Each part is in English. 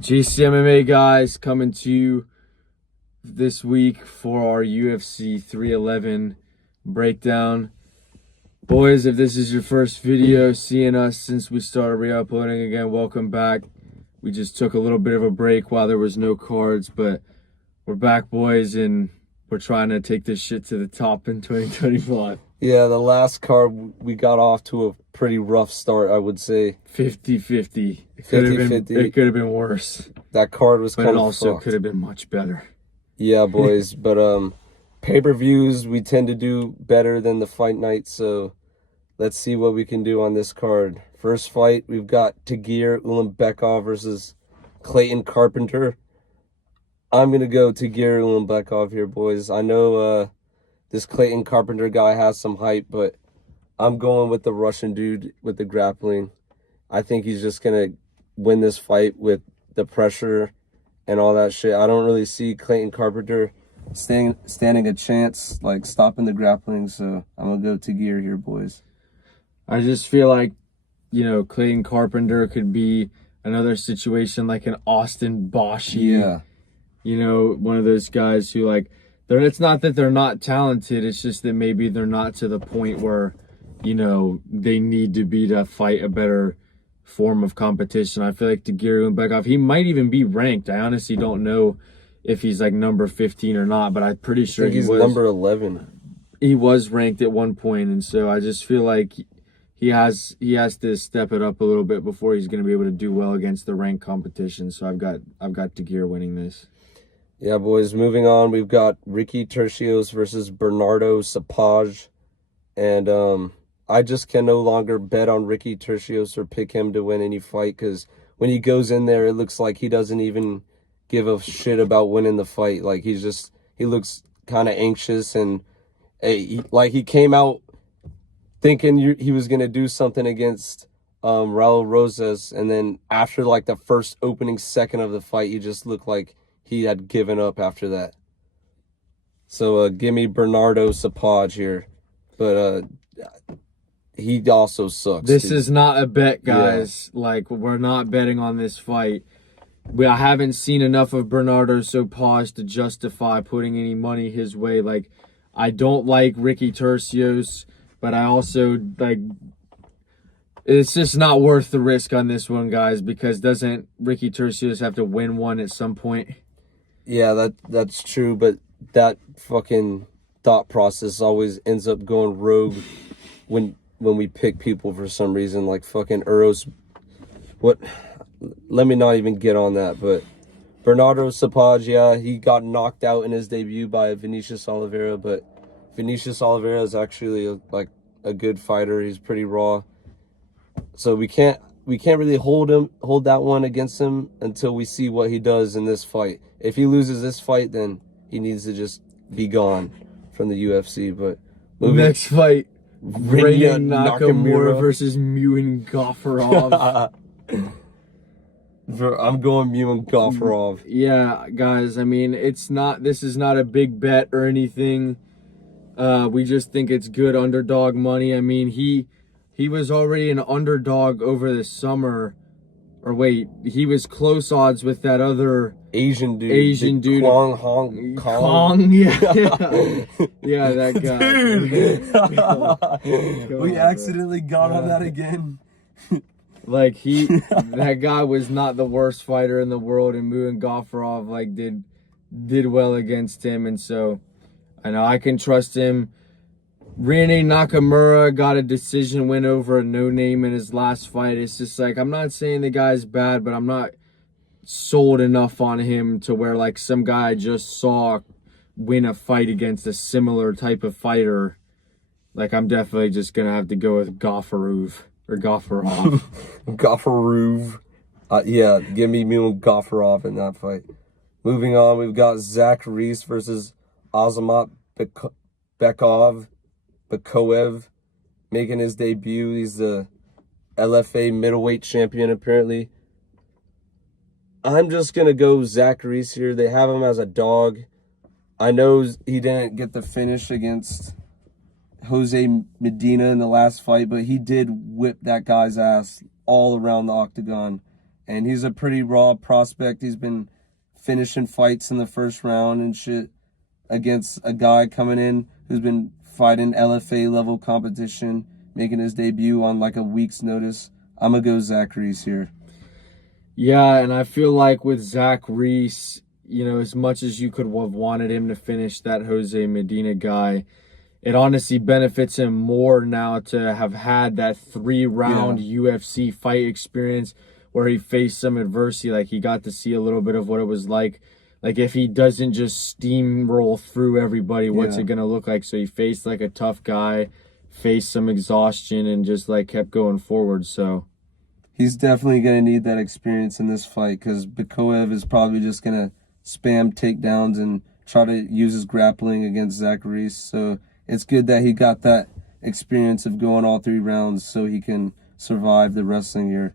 GCMMA guys, coming to you this week for our UFC 311 breakdown. Boys, if this is your first video seeing us since we started re-uploading again, welcome back. We just took a little bit of a break while there was no cards, but we're back, boys, and we're trying to take this shit to the top in 2025. Yeah, the last card, we got off to a pretty rough start, I would say. 50-50. It could have been worse. That card was kind of But it also fucked. could have been much better. Yeah, boys. But pay-per-views, we tend to do better than the fight night, so let's see what we can do on this card. First fight, we've got Tagir Ulanbekov versus Clayton Carpenter. I'm going to go Tagir Ulanbekov here, boys. I know this Clayton Carpenter guy has some hype, but I'm going with the Russian dude with the grappling. I think he's just going to win this fight with the pressure and all that shit. I don't really see Clayton Carpenter standing a chance, like stopping the grappling, so I'm going to go Tagir here, boys. I just feel like, you know, Clayton Carpenter could be another situation like an Austin Boshi. Yeah. You know, one of those guys who, like, it's not that they're not talented, it's just that maybe they're not to the point where, you know, they need to be to fight a better form of competition. I feel like Tagir Ulanbekov, he might even be ranked. I honestly don't know if he's like number 15 or not, but I'm pretty sure I think he's number 11. He was ranked at one point, and so I just feel like he has to step it up a little bit before he's going to be able to do well against the ranked competition. So I've got Tagir winning this. Yeah, boys, moving on, we've got Ricky Tercios versus Bernardo Sapage. And I just can no longer bet on Ricky Tercios or pick him to win any fight, because when he goes in there, it looks like he doesn't even give a shit about winning the fight. Like, he looks kind of anxious, and he came out thinking he was going to do something against Raul Rosas, and then after, like, the first opening second of the fight, he just looked like he had given up after that. So give me Bernardo Sapage here. But he also sucks. This is not a bet, guys. Yeah. Like, we're not betting on this fight. I haven't seen enough of Bernardo Sapage to justify putting any money his way. Like, I don't like Ricky Tercios, but I also, like, it's just not worth the risk on this one, guys, because doesn't Ricky Tercios have to win one at some point? Yeah, that's true, but that fucking thought process always ends up going rogue when we pick people for some reason, like fucking Eros. Let me not even get on that, but Bernardo Sapage, yeah, he got knocked out in his debut by Vinicius Oliveira, but Vinicius Oliveira is actually a good fighter. He's pretty raw. So we can't really hold that one against him until we see what he does in this fight. If he loses this fight, then he needs to just be gone from the UFC. But next fight, Ryan Nakamura versus Muin Gafurov. I'm going Muin Gafurov. Yeah, guys. I mean, this is not a big bet or anything. We just think it's good underdog money. I mean, he was already an underdog over the summer. Or wait, he was close odds with that other Asian dude. Kong. Yeah, that guy. Dude. We accidentally got on that again. Like, that guy was not the worst fighter in the world, and Muin Gafurov, like, did well against him, and so I know I can trust him. Ryan Nakamura got a decision win over a no-name in his last fight. It's just like, I'm not saying the guy's bad, but I'm not sold enough on him to where, like, some guy I just saw win a fight against a similar type of fighter. Like, I'm definitely just going to have to go with Gafurov. Gafurov. Yeah, give me Muin Gafurov in that fight. Moving on, we've got Zach Reese versus Azamat Makhachev making his debut. He's the LFA middleweight champion, apparently. I'm just going to go Zach Reese here. They have him as a dog. I know he didn't get the finish against Jose Medina in the last fight, but he did whip that guy's ass all around the octagon. And he's a pretty raw prospect. He's been finishing fights in the first round and shit against a guy coming in who's been fighting LFA level competition, making his debut on like a week's notice. I'm going to go Zach Reese here. Yeah, and I feel like with Zach Reese, you know, as much as you could have wanted him to finish that Jose Medina guy, it honestly benefits him more now to have had that 3-round UFC fight experience where he faced some adversity. Like, he got to see a little bit of what it was like. Like, if he doesn't just steamroll through everybody, what's it going to look like? So he faced, like, a tough guy, faced some exhaustion, and just, like, kept going forward, so... He's definitely going to need that experience in this fight because Makhachev is probably just going to spam takedowns and try to use his grappling against Zach Reese. So it's good that he got that experience of going all 3 rounds so he can survive the wrestling year.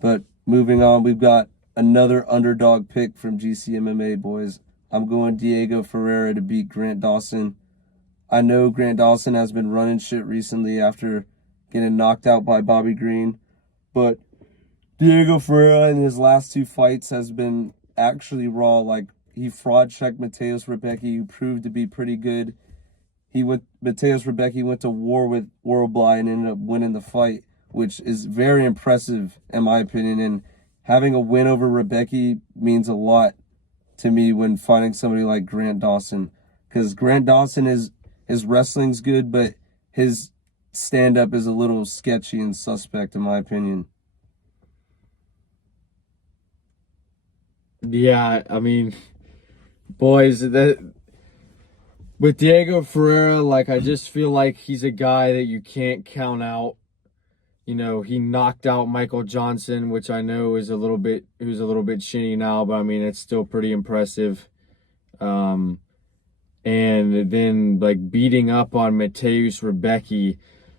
But moving on, we've got another underdog pick from GCMMA, boys. I'm going Diego Ferreira to beat Grant Dawson. I know Grant Dawson has been running shit recently after getting knocked out by Bobby Green. But Diego Ferreira in his last 2 fights has been actually raw. Like, he fraud checked Mateus Rebecki, who proved to be pretty good. Mateus Rebecki went to war with Worldbly and ended up winning the fight, which is very impressive in my opinion. And having a win over Rebecki means a lot to me when fighting somebody like Grant Dawson. Because Grant Dawson, his wrestling's good, but his stand-up is a little sketchy and suspect in my opinion. Yeah, I mean, boys, with Diego Ferreira, like, I just feel like he's a guy that you can't count out. You know, he knocked out Michael Johnson, which I know is who's a little bit shinny now, but I mean, it's still pretty impressive. And then, like, beating up on Mateus Rebecki,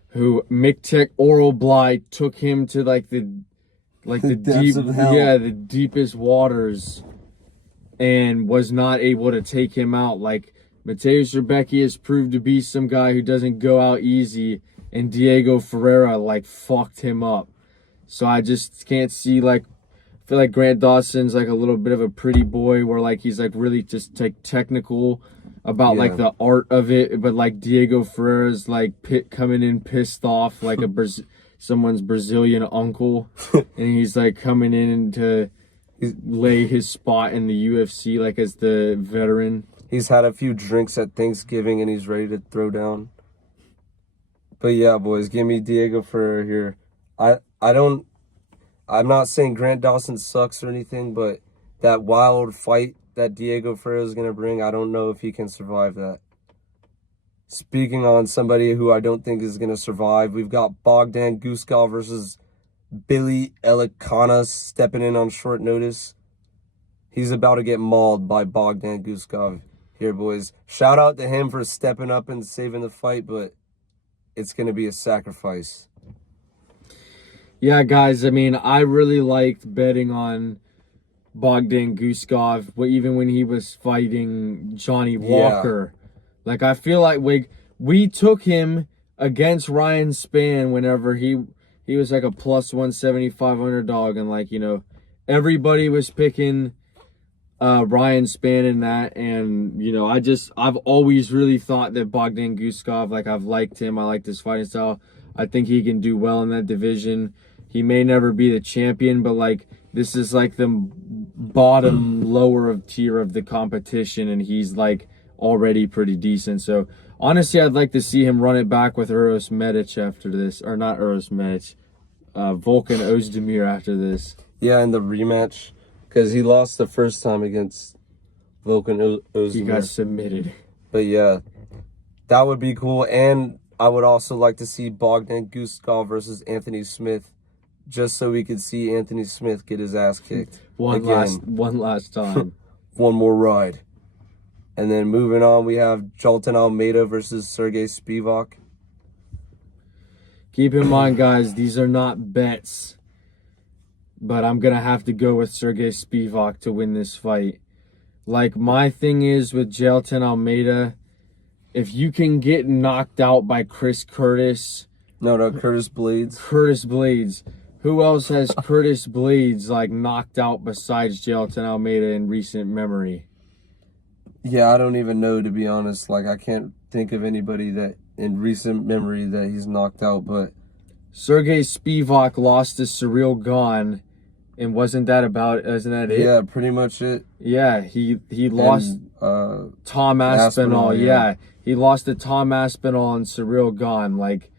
who Mick Oral Bly took him to the deep, the deepest waters, and was not able to take him out. Like, Mateus Rebecki has proved to be some guy who doesn't go out easy, and Diego Ferreira, like, fucked him up. So I just can't see, like, I feel like Grant Dawson's like a little bit of a pretty boy where, like, he's like really just like technical about like the art of it, but like Diego Ferreira's like coming in pissed off like someone's Brazilian uncle, and he's like coming in to lay his spot in the UFC like as the veteran. He's had a few drinks at Thanksgiving and he's ready to throw down. But yeah, boys, give me Diego Ferreira here. I'm not saying Grant Dawson sucks or anything, but that wild fight that Diego Ferreira is going to bring, I don't know if he can survive that. Speaking on somebody who I don't think is going to survive, we've got Bogdan Guskov versus Billy Elikanas stepping in on short notice. He's about to get mauled by Bogdan Guskov here, boys. Shout out to him for stepping up and saving the fight, but it's going to be a sacrifice. Yeah, guys, I mean, I really liked betting on Bogdan Guskov, even when he was fighting Johnny Walker. Like, I feel like we took him against Ryan Spann whenever he was like a plus 175 underdog, and like, you know, everybody was picking Ryan Spann in that, and you know, I've always really thought that Bogdan Guskov, like, I've liked him, I liked his fighting style. I think he can do well in that division. He may never be the champion, but like, this is like the bottom lower of tier of the competition, and he's like already pretty decent. So honestly, I'd like to see him run it back with Uros Medic after this, or not Uros Medic, Volkan Ozdemir after this. Yeah, in the rematch, because he lost the first time against Volkan Ozdemir. He got submitted. But yeah, that would be cool. And I would also like to see Bogdan Guskov versus Anthony Smith, just so we could see Anthony Smith get his ass kicked. One last time. One more ride. And then moving on, we have Jolton Almeida versus Sergey Spivak. Keep in mind, guys, these are not bets, but I'm going to have to go with Sergey Spivak to win this fight. Like, my thing is with Jolton Almeida, if you can get knocked out by Chris Curtis... No, Curtis Blades. Curtis Blades, Who else has Curtis Blades like knocked out besides Jailton Almeida in recent memory? Yeah, I don't even know, to be honest. Like, I can't think of anybody that in recent memory that he's knocked out, but Sergey Spivak lost to Cyril Gane, and wasn't that it? Yeah, pretty much it. Yeah, he lost Tom Aspinall. Yeah, he lost to Tom Aspinall and Cyril Gane. Like,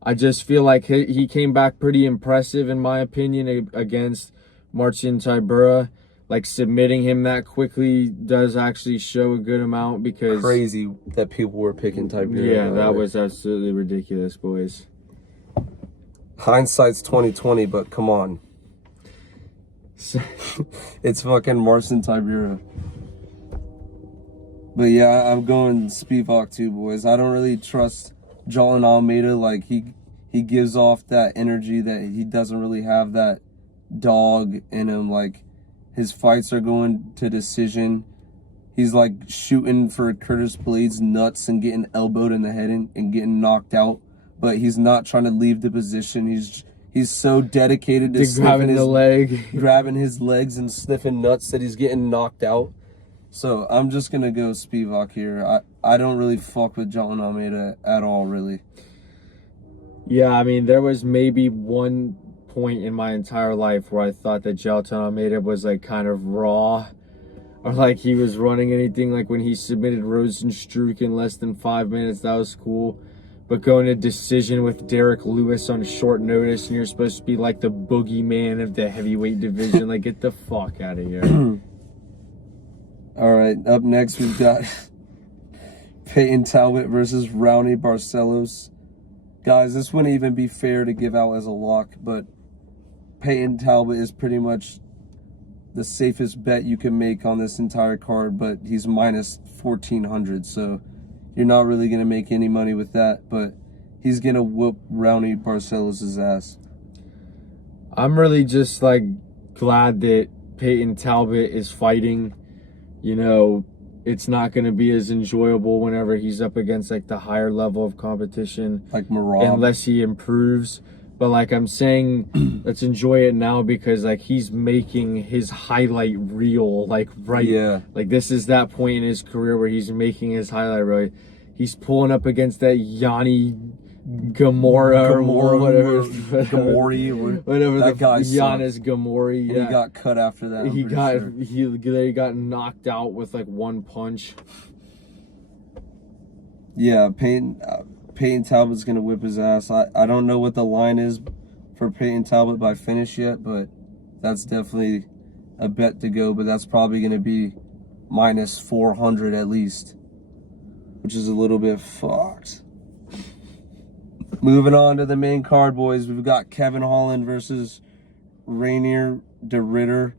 I just feel like he came back pretty impressive, in my opinion, against Marcin Tybura. Like, submitting him that quickly does actually show a good amount, because... Crazy that people were picking Tybura. Yeah, that was absolutely ridiculous, boys. Hindsight's 2020, but come on. It's fucking Marcin Tybura. But yeah, I'm going Spivak too, boys. I don't really trust Jailton Almeida. Like, he gives off that energy that he doesn't really have that dog in him. Like, his fights are going to decision. He's like shooting for Curtis Blades' nuts and getting elbowed in the head and getting knocked out. But he's not trying to leave the position. He's so dedicated to grabbing the leg, grabbing his legs and sniffing nuts that he's getting knocked out. So I'm just gonna go Spivak here. I don't really fuck with Jailton Almeida at all, really. Yeah, I mean, there was maybe one point in my entire life where I thought that Jailton Almeida was like kind of raw, or like he was running anything. Like when he submitted Rosenstruck in less than 5 minutes, that was cool. But going to decision with Derek Lewis on short notice, and you're supposed to be like the boogeyman of the heavyweight division, like, get the fuck out of here. All right, up next we've got Peyton Talbot versus Raoni Barcelos. Guys, this wouldn't even be fair to give out as a lock, but Peyton Talbot is pretty much the safest bet you can make on this entire card, but he's minus 1,400, so you're not really going to make any money with that, but he's going to whoop Raoni Barcelos' ass. I'm really just, like, glad that Peyton Talbot is fighting. You know, it's not going to be as enjoyable whenever he's up against, like, the higher level of competition. Like Marab. Unless he improves. But, like, I'm saying, let's enjoy it now, because, like, he's making his highlight reel, like, right. Yeah. Like, this is that point in his career where he's making his highlight reel. He's pulling up against that Yanni Gamora or whatever. Gamori. Whatever that guy Giannis Gamori. Yeah. He got cut after that. He got knocked out with, like, one punch. Yeah, Peyton Talbot's going to whip his ass. I don't know what the line is for Peyton Talbot by finish yet, but that's definitely a bet to go. But that's probably going to be minus 400 at least, which is a little bit fucked. Moving on to the main card, boys. We've got Kevin Holland versus Rainier de Ridder.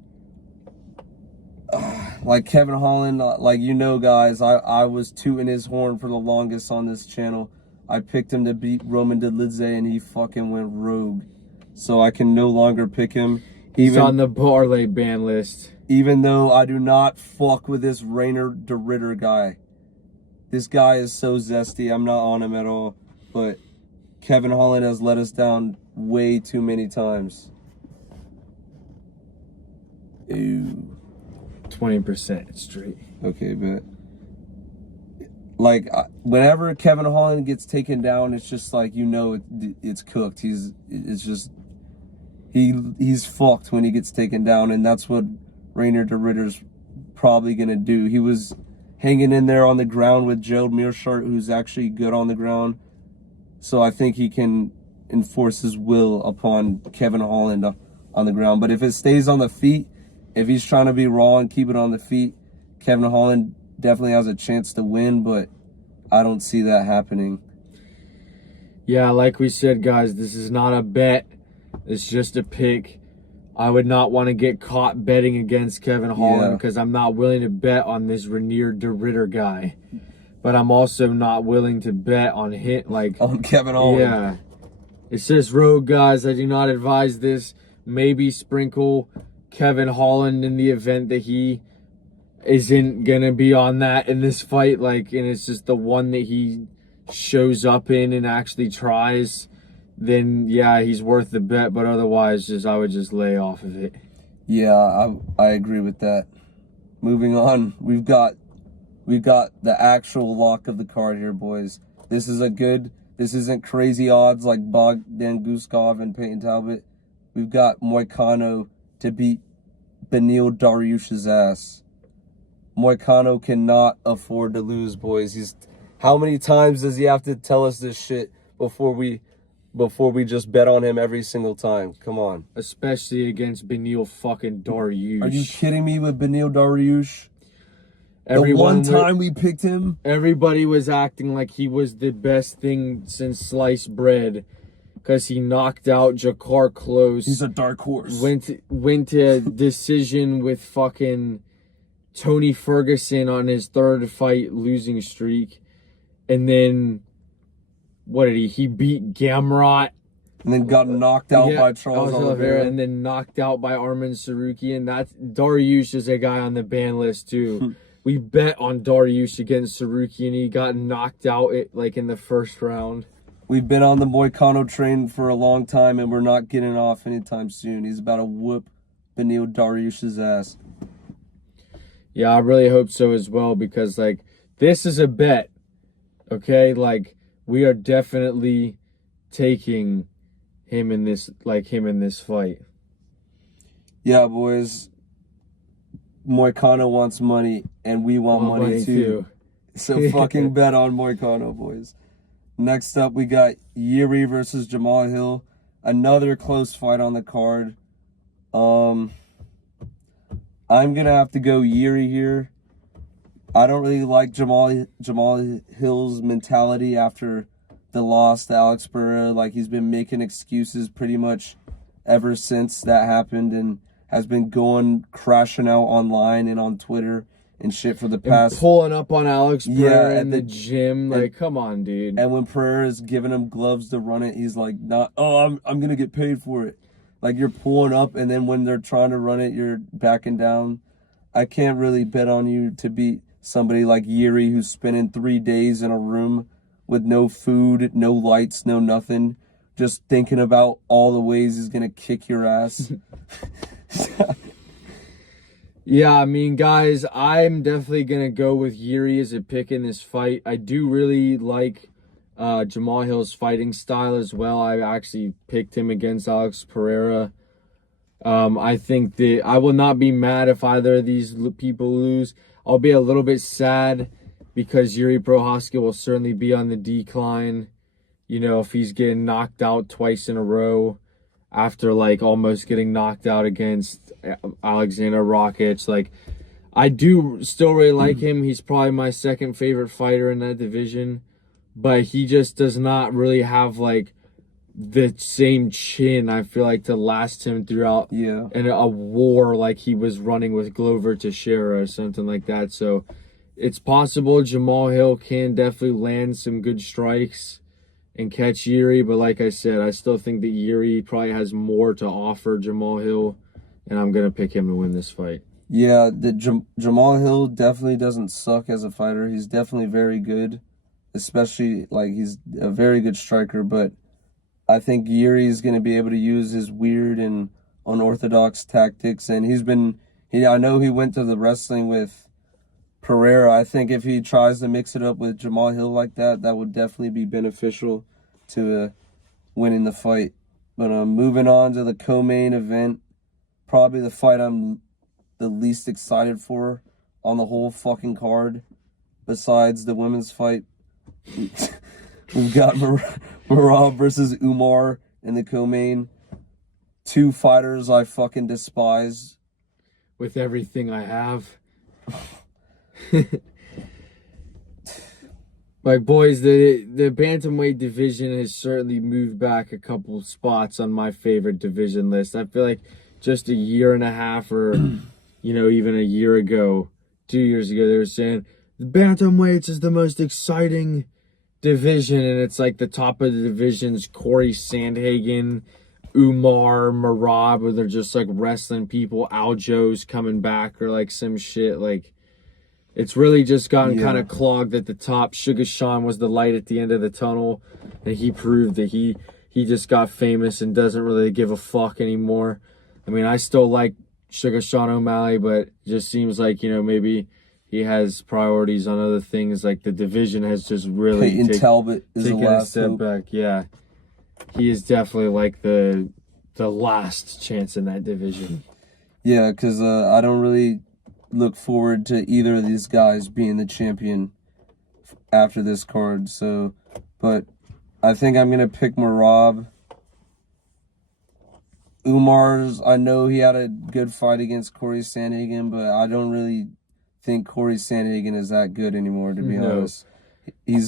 Like Kevin Holland, like, you know, guys, I was tooting his horn for the longest on this channel. I picked him to beat Roman Dolidze, and he fucking went rogue. So I can no longer pick him. He's on the parlay ban list. Even though I do not fuck with this Rainier de Ridder guy. This guy is so zesty. I'm not on him at all. But Kevin Holland has let us down way too many times. Ew. 20% straight. Okay, but like whenever Kevin Holland gets taken down, it's just like, you know, it's cooked. He's fucked when he gets taken down, and that's what Rainier de Ridder's probably gonna do. He was hanging in there on the ground with Gerald Meerschaert, who's actually good on the ground. So I think he can enforce his will upon Kevin Holland on the ground. But if it stays on the feet, if he's trying to be raw and keep it on the feet, Kevin Holland definitely has a chance to win, but I don't see that happening. Yeah, like we said, guys, this is not a bet. It's just a pick. I would not want to get caught betting against Kevin Holland, because I'm not willing to bet on this Rainier de Ridder guy. But I'm also not willing to bet on on Kevin Holland. Yeah. It says rogue, guys. I do not advise this. Maybe sprinkle Kevin Holland in the event that he isn't gonna be on that in this fight, like, and it's just the one that he shows up in and actually tries. then yeah, he's worth the bet. But otherwise, I would just lay off of it. Yeah, I agree with that. Moving on, we've got the actual lock of the card here, boys. This isn't crazy odds like Bogdan Guskov and Peyton Talbot. We've got Moicano to beat Beneil Dariush's ass. Moicano cannot afford to lose, boys. How many times does he have to tell us this shit before we just bet on him every single time? Come on. Especially against Beneil fucking Dariush. Are you kidding me with Beneil Dariush? The one time we picked him, everybody was acting like he was the best thing since sliced bread because he knocked out Jakar Close. He's a dark horse. Went to decision with fucking Tony Ferguson on his third fight losing streak. And then, what did he beat Gamrot. And then got knocked out by Charles Oliveira. And then knocked out by Arman Tsarukyan. Dariush is a guy on the ban list too. We bet on Dariush against Tsarukyan. He got knocked out in the first round. We've been on the Moicano train for a long time, and we're not getting off anytime soon. He's about to whoop Beneil Dariush's ass. Yeah, I really hope so as well, because this is a bet. Okay, we are definitely taking him in this fight. Yeah, boys. Moicano wants money, and we want money too. So fucking bet on Moicano, boys. Next up, we got Yuri versus Jamal Hill. Another close fight on the card. I'm gonna have to go Yuri here. I don't really like Jamal Hill's mentality after the loss to Alex Pereira. He's been making excuses pretty much ever since that happened, and has been crashing out online and on Twitter and shit for the past... And pulling up on Alex Pereira in the gym. Come on, dude. And when Pereira's giving him gloves to run it, he's like, I'm going to get paid for it. You're pulling up, and then when they're trying to run it, you're backing down. I can't really bet on you to beat somebody like Yuri, who's spending 3 days in a room with no food, no lights, no nothing, just thinking about all the ways he's going to kick your ass. Yeah, I mean, guys, I'm definitely going to go with Yuri as a pick in this fight. I do really like Jamal Hill's fighting style as well. I actually picked him against Alex Pereira. I think that I will not be mad if either of these people lose. I'll be a little bit sad because Yuri Prochazka will certainly be on the decline. If he's getting knocked out twice in a row after almost getting knocked out against Alexander Rakic. I do still really like him. He's probably my second favorite fighter in that division, but he just does not really have the same chin, I feel to last him throughout in a war like he was running with Glover Teixeira or something like that. So it's possible Jamal Hill can definitely land some good strikes and catch Yuri, but like I said, I still think that Yuri probably has more to offer Jamal Hill, and I'm going to pick him to win this fight. Yeah, Jamal Hill definitely doesn't suck as a fighter. He's definitely very good, especially he's a very good striker, but I think Yuri is going to be able to use his weird and unorthodox tactics, and I know he went to the wrestling with Pereira. I think if he tries to mix it up with Jamal Hill like that, that would definitely be beneficial to winning the fight. But moving on to the co-main event, probably the fight I'm the least excited for on the whole fucking card, besides the women's fight. We've got Merab versus Umar in the co-main. 2 fighters I fucking despise. With everything I have. Boys, the bantamweight division has certainly moved back a couple spots on my favorite division list. I feel just a year and a half or, even a year ago, 2 years ago, they were saying the bantamweights is the most exciting division, and it's the top of the division's Corey Sandhagen, Umar, Merab, where they're just wrestling people. Aljo's coming back or some shit. It's really just gotten kind of clogged at the top. Sugar Sean was the light at the end of the tunnel, and he proved that he he just got famous and doesn't really give a fuck anymore. I mean, I still like Sugar Sean O'Malley, but it just seems like, maybe he has priorities on other things. Like the division has just really Talbot is the taken a last step hope. back. Yeah, he is definitely like the last chance in that division. Yeah, because I don't really look forward to either of these guys being the champion after this card. So, but I think I'm going to pick Merab. Umar's, I know he had a good fight against Corey Sandhagen, but I don't really think Corey Sandhagen is that good anymore, to be honest. He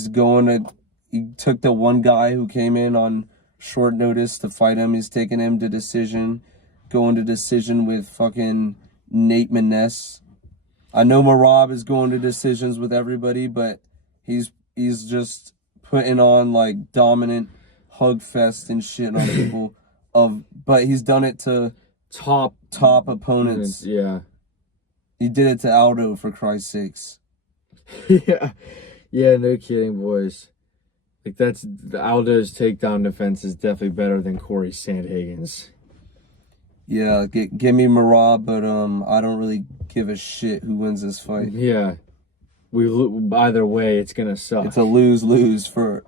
took the one guy who came in on short notice to fight him. He's taking him to decision, going to decision with fucking Nate Maness. I know Merab is going to decisions with everybody, but he's just putting on like dominant hug fest and shit on people. But he's done it to top opponents. Yeah. He did it to Aldo, for Christ's sakes. Yeah, no kidding, boys. Like Aldo's takedown defense is definitely better than Corey Sandhagen's. Yeah, give me Merab, but I don't really give a shit who wins this fight. Yeah, either way, it's gonna suck. It's a lose-lose for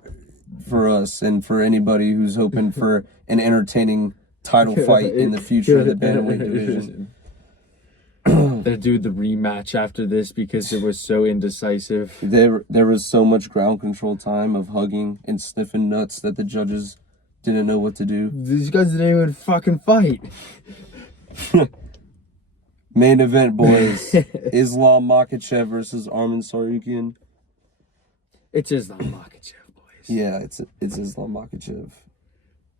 us and for anybody who's hoping for an entertaining title fight in the future of the bantamweight division. They're doing the rematch after this because it was so indecisive. There was so much ground control time of hugging and sniffing nuts that the judges didn't know what to do. These guys didn't even fucking fight. Main event, boys. Islam Makhachev versus Arman Tsarukyan. It's Islam Makhachev, boys. Yeah, it's Islam Makhachev.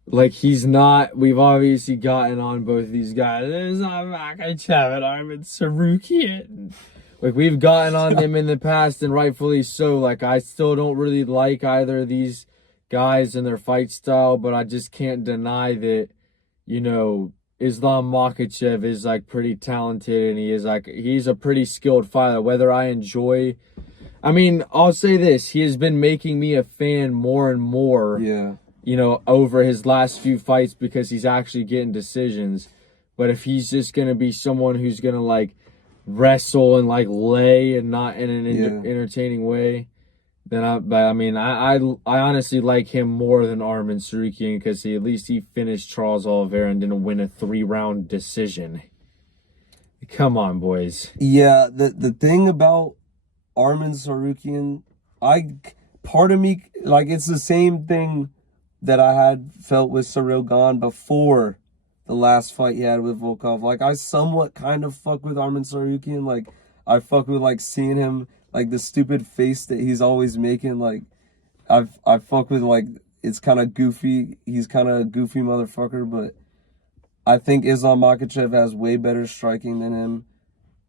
Like, he's not... We've obviously gotten on both these guys. Islam Makhachev and Arman Tsarukyan. Like, we've gotten on them in the past, and rightfully so. Like, I still don't really like either of these guys and their fight style, but I just can't deny that, Islam Makhachev is, like, pretty talented, and he's a pretty skilled fighter. Whether I enjoy... I mean, I'll say this. He has been making me a fan more and more. Yeah. Over his last few fights because he's actually getting decisions. But if he's just going to be someone who's going to, like, wrestle and, like, lay and not in an entertaining way, then I honestly like him more than Arman Tsarukyan because at least he finished Charles Oliveira and didn't win a 3-round decision. Come on, boys. Yeah, the thing about Arman Tsarukyan, part of me, like, it's the same thing that I had felt with Ciryl Gane before the last fight he had with Volkov. Like, I somewhat kind of fuck with Arman Tsarukyan. Like, I fuck with, like, seeing him, like, the stupid face that he's always making. Like, I fuck with, like, it's kind of goofy. He's kind of a goofy motherfucker, but I think Islam Makhachev has way better striking than him,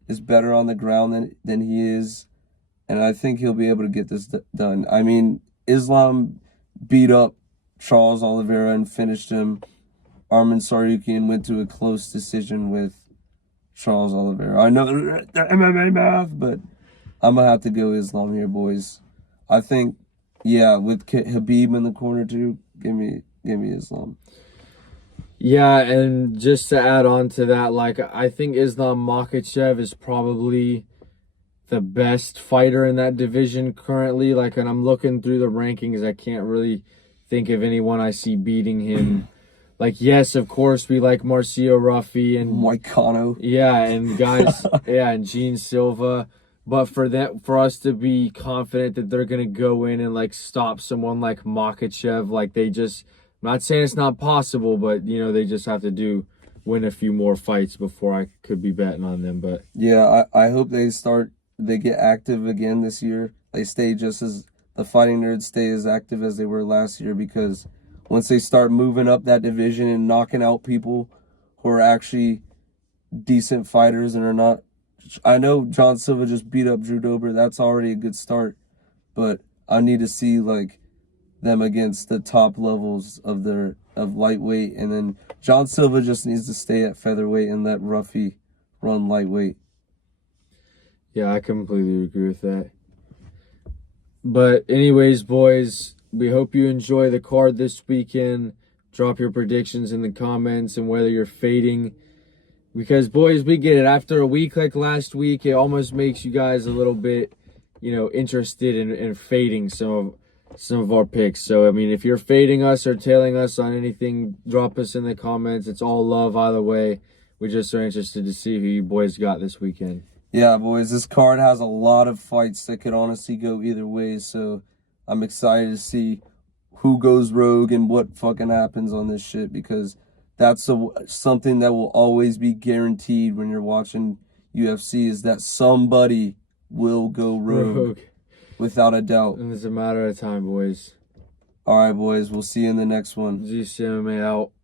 is better on the ground than he is, and I think he'll be able to get this done. I mean, Islam beat up Charles Oliveira and finished him. Arman Tsarukyan went to a close decision with Charles Oliveira. I know the MMA math, but I'm going to have to go Islam here, boys. I think, yeah, with Khabib in the corner too, give me Islam. Yeah, and just to add on to that, like, I think Islam Makhachev is probably the best fighter in that division currently. Like, and I'm looking through the rankings, I can't really think of anyone I see beating him. Like, yes, of course, we like Marcio Ruffy and Moicano. Yeah, and guys, and Gene Silva. But for us to be confident that they're gonna go in and like stop someone like Makhachev, like I'm not saying it's not possible, but they just have to win a few more fights before I could be betting on them. But yeah, I hope they get active again this year. They stay just as the Fighting Nerds stay as active as they were last year, because once they start moving up that division and knocking out people who are actually decent fighters and are not... I know John Silva just beat up Drew Dober. That's already a good start. But I need to see, like, them against the top levels of lightweight. And then John Silva just needs to stay at featherweight and let Ruffy run lightweight. Yeah, I completely agree with that. But anyways, boys, we hope you enjoy the card this weekend. Drop your predictions in the comments and whether you're fading. Because, boys, we get it. After a week like last week, it almost makes you guys a little bit, interested in fading some of our picks. So, I mean, if you're fading us or tailing us on anything, drop us in the comments. It's all love either way. We just are interested to see who you boys got this weekend. Yeah, boys, this card has a lot of fights that could honestly go either way, so I'm excited to see who goes rogue and what fucking happens on this shit, because that's something that will always be guaranteed when you're watching UFC, is that somebody will go rogue. Without a doubt. And it's a matter of time, boys. All right, boys, we'll see you in the next one. ZCMA out.